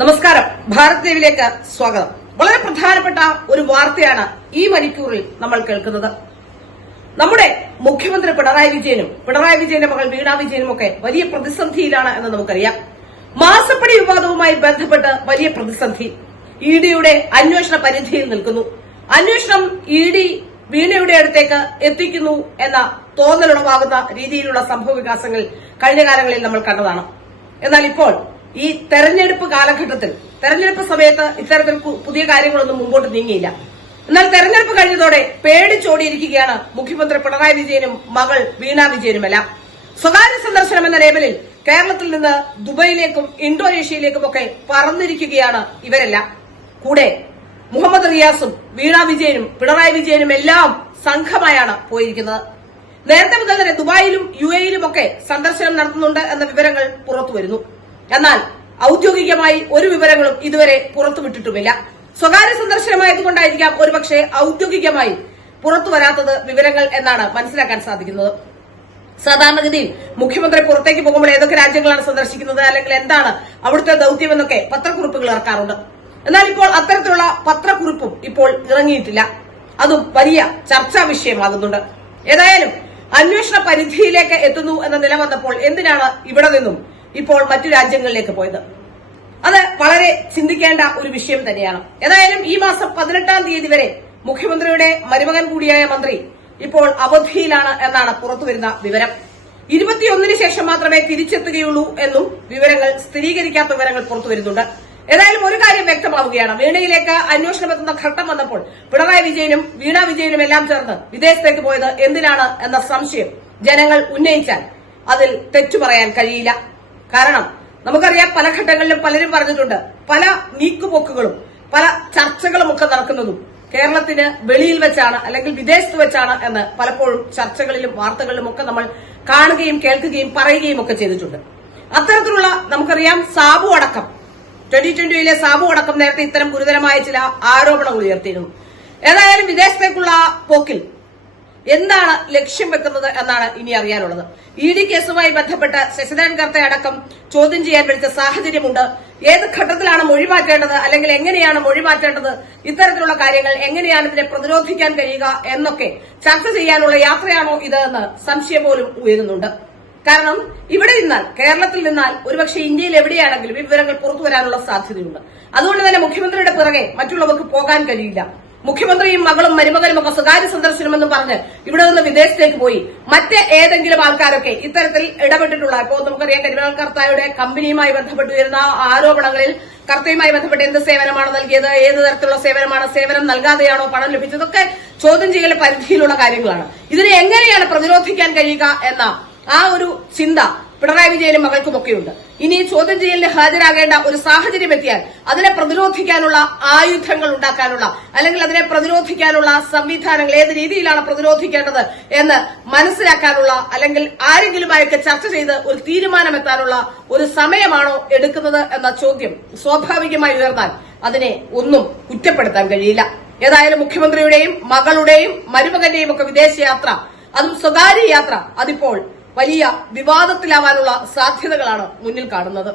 നമസ്കാരം. ഭാരത് ടിവിയിലേക്ക് സ്വാഗതം. വളരെ പ്രധാനപ്പെട്ട ഒരു വാർത്തയാണ് ഈ മണിക്കൂറിൽ നമ്മൾ കേൾക്കുന്നത്. നമ്മുടെ മുഖ്യമന്ത്രി പിണറായി വിജയന്റെ മകൾ വീണ വിജയനും ഒക്കെ വലിയ പ്രതിസന്ധിയിലാണ് എന്ന് നമുക്കറിയാം. മാസപ്പടി വിവാദവുമായി ബന്ധപ്പെട്ട് വലിയ പ്രതിസന്ധി. ഇഡിയുടെ അന്വേഷണ പരിധിയിൽ നിൽക്കുന്നു. അന്വേഷണം ഇഡി വീണയുടെ അടുത്തേക്ക് എത്തിക്കുന്നു എന്ന തോന്നലുളവാകുന്ന രീതിയിലുള്ള സംഭവവികാസങ്ങൾ കഴിഞ്ഞ കാലങ്ങളിൽ നമ്മൾ കണ്ടതാണ്. എന്നാൽ ഇപ്പോൾ ഈ തെരഞ്ഞെടുപ്പ് കാലഘട്ടത്തിൽ, തെരഞ്ഞെടുപ്പ് സമയത്ത് ഇത്തരത്തിൽ പുതിയ കാര്യങ്ങളൊന്നും മുമ്പോട്ട് നീങ്ങിയില്ല. എന്നാൽ തെരഞ്ഞെടുപ്പ് കഴിഞ്ഞതോടെ പേടിച്ചോടിയിരിക്കുകയാണ് മുഖ്യമന്ത്രി പിണറായി വിജയനും മകൾ വീണ വിജയനുമെല്ലാം. സ്വകാര്യ സന്ദർശനം എന്ന ലേബലിൽ കേരളത്തിൽ നിന്ന് ദുബൈയിലേക്കും ഇന്തോനേഷ്യയിലേക്കുമൊക്കെ പറന്നിരിക്കുകയാണ് ഇവരെല്ലാം. കൂടെ മുഹമ്മദ് റിയാസും വീണ വിജയനും പിണറായി വിജയനും എല്ലാം സംഘമായാണ് പോയിരിക്കുന്നത്. നേരത്തെ മുതൽ തന്നെ ദുബായിലും UAE-യിലുമൊക്കെ സന്ദർശനം നടത്തുന്നുണ്ട് എന്ന വിവരങ്ങൾ പുറത്തുവരുന്നു. എന്നാൽ ഔദ്യോഗികമായി ഒരു വിവരങ്ങളും ഇതുവരെ പുറത്തുവിട്ടിട്ടുമില്ല. സ്വകാര്യ സന്ദർശനമായതുകൊണ്ടായിരിക്കാം ഒരുപക്ഷെ ഔദ്യോഗികമായി പുറത്തുവരാത്തത് വിവരങ്ങൾ എന്നാണ് മനസ്സിലാക്കാൻ സാധിക്കുന്നത്. സാധാരണഗതിയിൽ മുഖ്യമന്ത്രി പുറത്തേക്ക് പോകുമ്പോൾ ഏതൊക്കെ രാജ്യങ്ങളാണ് സന്ദർശിക്കുന്നത്, അല്ലെങ്കിൽ എന്താണ് അവിടുത്തെ ദൌത്യമെന്നൊക്കെ പത്രക്കുറിപ്പുകൾ ഇറക്കാറുണ്ട്. എന്നാൽ ഇപ്പോൾ അത്തരത്തിലുള്ള പത്രക്കുറിപ്പും ഇപ്പോൾ ഇറങ്ങിയിട്ടില്ല. അതും വലിയ ചർച്ചാ വിഷയമാകുന്നുണ്ട്. ഏതായാലും അന്വേഷണ പരിധിയിലേക്ക് എത്തുന്നു എന്ന നില വന്നപ്പോൾ എന്തിനാണ് ഇവിടെ നിന്നും ഇപ്പോൾ മറ്റു രാജ്യങ്ങളിലേക്ക് പോയത്? അത് വളരെ ചിന്തിക്കേണ്ട ഒരു വിഷയം തന്നെയാണ്. ഏതായാലും ഈ മാസം 18-ാം തീയതി വരെ മുഖ്യമന്ത്രിയുടെ മരുമകൻ കൂടിയായ മന്ത്രി ഇപ്പോൾ അവധിയിലാണ് എന്നാണ് പുറത്തുവരുന്ന വിവരം. 21-ന് ശേഷം മാത്രമേ തിരിച്ചെത്തുകയുള്ളൂ എന്നും വിവരങ്ങൾ, സ്ഥിരീകരിക്കാത്ത വിവരങ്ങൾ പുറത്തുവരുന്നുണ്ട്. ഏതായാലും ഒരു കാര്യം വ്യക്തമാവുകയാണ്. വീണയിലേക്ക് അന്വേഷണം എത്തുന്ന ഘട്ടം വന്നപ്പോൾ പിണറായി വിജയനും വീണ വിജയനും എല്ലാം ചേർന്ന് വിദേശത്തേക്ക് പോയത് എന്തിനാണ് എന്ന സംശയം ജനങ്ങൾ ഉന്നയിച്ചാൽ അതിൽ തെറ്റു പറയാൻ കഴിയില്ല. കാരണം നമുക്കറിയാം, പല ഘട്ടങ്ങളിലും പലരും പറഞ്ഞിട്ടുണ്ട്, പല നീക്കുപോക്കുകളും പല ചർച്ചകളും ഒക്കെ നടക്കുന്നതും കേരളത്തിന് വെളിയിൽ വെച്ചാണ് അല്ലെങ്കിൽ വിദേശത്ത് വെച്ചാണ് എന്ന് പലപ്പോഴും ചർച്ചകളിലും വാർത്തകളിലും ഒക്കെ നമ്മൾ കാണുകയും കേൾക്കുകയും പറയുകയും ഒക്കെ ചെയ്തിട്ടുണ്ട്. അത്തരത്തിലുള്ള നമുക്കറിയാം സാബു അടക്കം 2020-ലെ സാബു അടക്കം നേരത്തെ ഇത്തരം ഗുരുതരമായ ചില ആരോപണങ്ങൾ ഉയർത്തിയിരുന്നു. ഏതായാലും വിദേശത്തേക്കുള്ള പോക്കിൽ എന്താണ് ലക്ഷ്യം വെക്കുന്നത് എന്നാണ് ഇനി അറിയാനുള്ളത്. ഇഡി കേസുമായി ബന്ധപ്പെട്ട് ശശിധരൻ കർത്തയെ അടക്കം ചോദ്യം ചെയ്യാൻ വിളിച്ച സാഹചര്യമുണ്ട്. ഏത് ഘട്ടത്തിലാണ് മൊഴി മാറ്റേണ്ടത്, അല്ലെങ്കിൽ എങ്ങനെയാണ് മൊഴി മാറ്റേണ്ടത്, ഇത്തരത്തിലുള്ള കാര്യങ്ങൾ എങ്ങനെയാണ് ഇതിനെ പ്രതിരോധിക്കാൻ കഴിയുക എന്നൊക്കെ ചർച്ച ചെയ്യാനുള്ള യാത്രയാണോ ഇത് എന്ന് സംശയം പോലും ഉയരുന്നുണ്ട്. കാരണം ഇവിടെ നിന്നാൽ, കേരളത്തിൽ നിന്നാൽ ഒരുപക്ഷെ ഇന്ത്യയിൽ എവിടെയാണെങ്കിലും ഈ വിവരങ്ങൾ പുറത്തുവരാനുള്ള സാധ്യതയുണ്ട്. അതുകൊണ്ട് തന്നെ മുഖ്യമന്ത്രിയുടെ പിറകെ മറ്റുള്ളവർക്ക് പോകാൻ കഴിയില്ല. മുഖ്യമന്ത്രിയും മകളും മരുമകനും ഒക്കെ സ്വകാര്യ സന്ദർശനമെന്നും പറഞ്ഞ് ഇവിടെ നിന്ന് വിദേശത്തേക്ക് പോയി മറ്റ് ഏതെങ്കിലും ആൾക്കാരൊക്കെ ഇത്തരത്തിൽ ഇടപെട്ടിട്ടുള്ള, ഇപ്പോൾ നമുക്കറിയാം കരിമണൽ കർത്തായുടെ കമ്പനിയുമായി ബന്ധപ്പെട്ട് വരുന്ന ആരോപണങ്ങളിൽ കർത്തയുമായി ബന്ധപ്പെട്ട് എന്ത് സേവനമാണ് നൽകിയത്, ഏത് തരത്തിലുള്ള സേവനമാണ്, സേവനം നൽകാതെയാണോ പണം ലഭിച്ചതൊക്കെ ചോദ്യം ചെയ്യൽ പരിധിയിലുള്ള കാര്യങ്ങളാണ്. ഇതിനെ എങ്ങനെയാണ് പ്രതിരോധിക്കാൻ കഴിയുക എന്ന ആ ഒരു ചിന്ത പിണറായി വിജയനും മകൾക്കുമൊക്കെയുണ്ട്. ഇനി ചോദ്യം ചെയ്യലിന് ഹാജരാകേണ്ട ഒരു സാഹചര്യം എത്തിയാൽ അതിനെ പ്രതിരോധിക്കാനുള്ള ആയുധങ്ങൾ ഉണ്ടാക്കാനുള്ള, അല്ലെങ്കിൽ അതിനെ പ്രതിരോധിക്കാനുള്ള സംവിധാനങ്ങൾ, ഏത് രീതിയിലാണ് പ്രതിരോധിക്കേണ്ടത് എന്ന് മനസ്സിലാക്കാനുള്ള, അല്ലെങ്കിൽ ആരെങ്കിലുമായൊക്കെ ചർച്ച ചെയ്ത് ഒരു തീരുമാനമെത്താനുള്ള ഒരു സമയമാണോ എടുക്കുന്നത് എന്ന ചോദ്യം സ്വാഭാവികമായി ഉയർന്നാൽ അതിനെ ഒന്നും കുറ്റപ്പെടുത്താൻ കഴിയില്ല. ഏതായാലും മുഖ്യമന്ത്രിയുടെയും മകളുടെയും മരുമകന്റെയും ഒക്കെ വിദേശയാത്ര, അതും സ്വകാര്യ യാത്ര, അതിപ്പോൾ വലിയ വിവാദത്തിലാവാനുള്ള സാധ്യതകളാണ് മുന്നിൽ കാണുന്നത്.